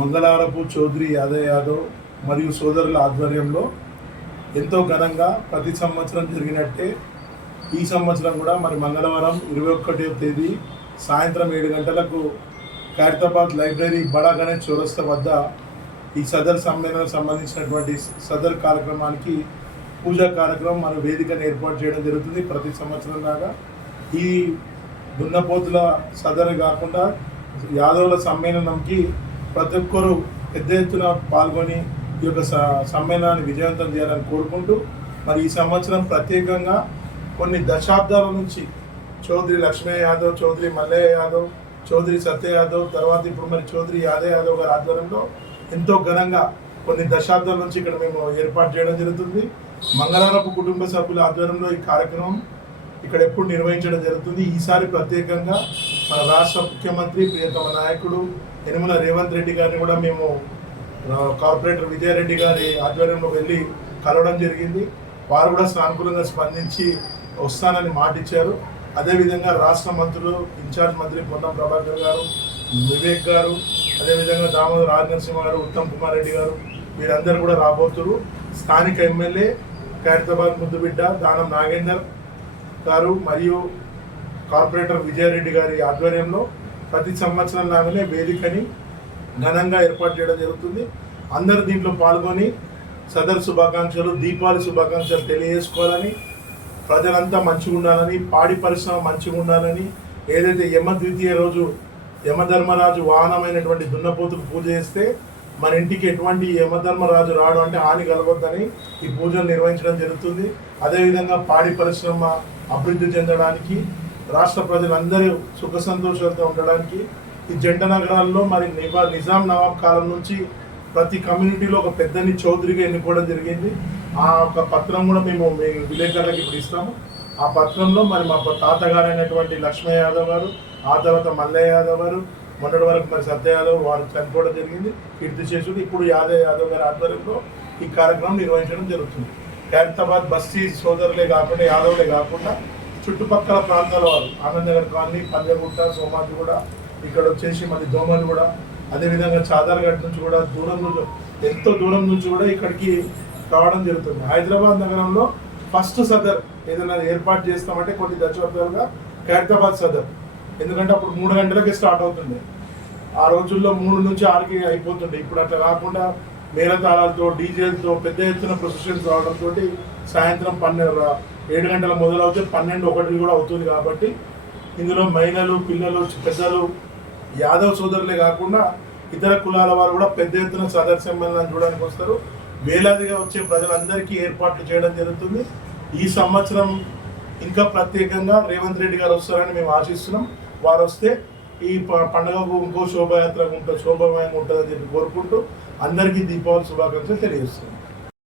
మంగళవారపు చౌదరి యాదవ్ యాదవ్ మరియు సోదరుల ఆధ్వర్యంలో ఎంతో ఘనంగా ప్రతి సంవత్సరం జరిగినట్టే ఈ సంవత్సరం కూడా మరి మంగళవారం 21వ తేదీ సాయంత్రం 7 గంటలకు ఖైరతాబాద్ లైబ్రరీ బడా గణేష్ చౌరస్తా వద్ద ఈ సదర్ సమ్మేళనం సంబంధించినటువంటి సదర్ కార్యక్రమానికి పూజా కార్యక్రమం మన వేదికను ఏర్పాటు చేయడం జరుగుతుంది. ప్రతి సంవత్సరం లాగా ఈ దున్నపోతుల సదర్ కాకుండా యాదవుల సమ్మేళనంకి ప్రతి ఒక్కరు పెద్ద ఎత్తున పాల్గొని ఈ యొక్క సమ్మేళనాన్ని విజయవంతం చేయాలని కోరుకుంటూ మరి ఈ సంవత్సరం ప్రత్యేకంగా కొన్ని దశాబ్దాల నుంచి చౌదరి లక్ష్మయ్య యాదవ్, చౌదరి మల్లయ్య యాదవ్, చౌదరి సత్య యాదవ్, తర్వాత ఇప్పుడు మరి చౌదరి యాదవ్ యాదవ్ గారి ఆధ్వర్యంలో ఎంతో ఘనంగా కొన్ని దశాబ్దాల నుంచి ఇక్కడ మేము ఏర్పాటు చేయడం జరుగుతుంది. మంగళవారపు కుటుంబ సభ్యుల ఆధ్వర్యంలో ఈ కార్యక్రమం ఇక్కడ ఎప్పుడు నిర్వహించడం జరుగుతుంది. ఈసారి ప్రత్యేకంగా మన రాష్ట్ర ముఖ్యమంత్రి ప్రియతమ నాయకుడు యనమల రేవంత్ రెడ్డి గారిని కూడా మేము కార్పొరేటర్ విజయారెడ్డి గారి ఆధ్వర్యంలో వెళ్ళి కలవడం జరిగింది. వారు కూడా సానుకూలంగా స్పందించి వస్తానని మాట ఇచ్చారు. అదేవిధంగా రాష్ట్ర మంత్రులు, ఇన్ఛార్జ్ మంత్రి పొన్నం ప్రభాకర్ గారు, వివేక్ గారు, అదేవిధంగా దామోదర్ రాజనరసింహ గారు, ఉత్తమ్ కుమార్ రెడ్డి గారు వీరందరూ కూడా రాబోతున్నారు. స్థానిక ఎమ్మెల్యే ఖైరతాబాద్ ముద్దుబిడ్డ దానం నాగేందర్ గారు మరియు కార్పొరేటర్ విజయారెడ్డి గారి ఆధ్వర్యంలో ప్రతి సంవత్సరం లాగానే వేదికని ఘనంగా ఏర్పాటు చేయడం జరుగుతుంది. అందరూ దీంట్లో పాల్గొని సదర్ శుభాకాంక్షలు, దీపావళి శుభాకాంక్షలు తెలియజేసుకోవాలని, ప్రజలంతా మంచిగా ఉండాలని, పాడి పరిశ్రమ మంచిగా ఉండాలని, ఏదైతే ద్వితీయ రోజు యమధర్మరాజు వాహనమైనటువంటి దున్నపోతుకు పూజ చేస్తే మన ఇంటికి ఎటువంటి యమధర్మరాజు రాడు అంటే హాని కలగొద్దని ఈ పూజలు నిర్వహించడం జరుగుతుంది. అదేవిధంగా పాడి పరిశ్రమ అభివృద్ధి చెందడానికి, రాష్ట్ర ప్రజలందరూ సుఖ సంతోషాలతో ఉండడానికి ఈ జంట నగరాల్లో మరి నిజాం నవాబ్ కాలం నుంచి ప్రతి కమ్యూనిటీలో ఒక పెద్దని చౌదరిగా ఎన్నుకోవడం జరిగింది. ఆ ఒక పత్రం కూడా మేము విలేకరులకు ఇప్పుడు ఇస్తాము. ఆ పత్రంలో మరి మా తాతగారు అయినటువంటి లక్ష్మయ్య యాదవ్ గారు, ఆ తర్వాత మల్లయ్య యాదవ్ గారు, మొన్నటి వరకు మరి సత్య యాదవ్ వారు చనిపోవడం జరిగింది, కీర్తిశేషుడు. ఇప్పుడు యాదవ్ యాదవ్ గారి ఆధ్వర్యంలో ఈ కార్యక్రమం నిర్వహించడం జరుగుతుంది. ఖైరతాబాద్ బస్తీ సోదరులే కాకుండా యాదవులే కాకుండా చుట్టుపక్కల ప్రాంతాల వారు ఆనందనగర్ కాలనీ, పంజగుట్ట, సోమాజిగూడ, ఇక్కడ వచ్చేసి మళ్ళీ దోమలు కూడా, అదేవిధంగా చాదర్ఘట్ నుంచి కూడా ఎంతో దూరం నుంచి కూడా ఇక్కడికి రావడం జరుగుతుంది. హైదరాబాద్ నగరంలో ఫస్ట్ సదర్ ఏదైనా ఏర్పాటు చేస్తామంటే కొన్ని దశాబ్దాలుగా ఖైరతాబాద్ సదర్, ఎందుకంటే అప్పుడు 3 గంటలకే స్టార్ట్ అవుతుంది. ఆ రోజుల్లో 3 నుంచి 6కి అయిపోతుండే. ఇప్పుడు అట్లా కాకుండా మేళతాళాలతో, డీజేలతో పెద్ద ఎత్తున ప్రొసెషన్స్ రావడంతో సాయంత్రం 7 గంటల మొదలవుతే 12, 1 కూడా అవుతుంది. కాబట్టి ఇందులో మహిళలు, పిల్లలు, పెద్దలు, యాదవ్ సోదరులే కాకుండా ఇతర కులాల వారు కూడా పెద్ద ఎత్తున సదర్ సమ్మేళనాన్ని చూడడానికి వస్తారు. వేలాదిగా వచ్చే ప్రజలందరికీ ఏర్పాట్లు చేయడం జరుగుతుంది. ఈ సంవత్సరం ఇంకా ప్రత్యేకంగా రేవంత్ రెడ్డి గారు వస్తారని మేము ఆశిస్తున్నాం. వారు వస్తే ఈ పండుగకు ఇంకో శోభాయాత్ర శోభమయంగా ఉంటుందని చెప్పి కోరుకుంటూ అందరికీ దీపావళి శుభాకాంక్షలు తెలియజేస్తున్నాం.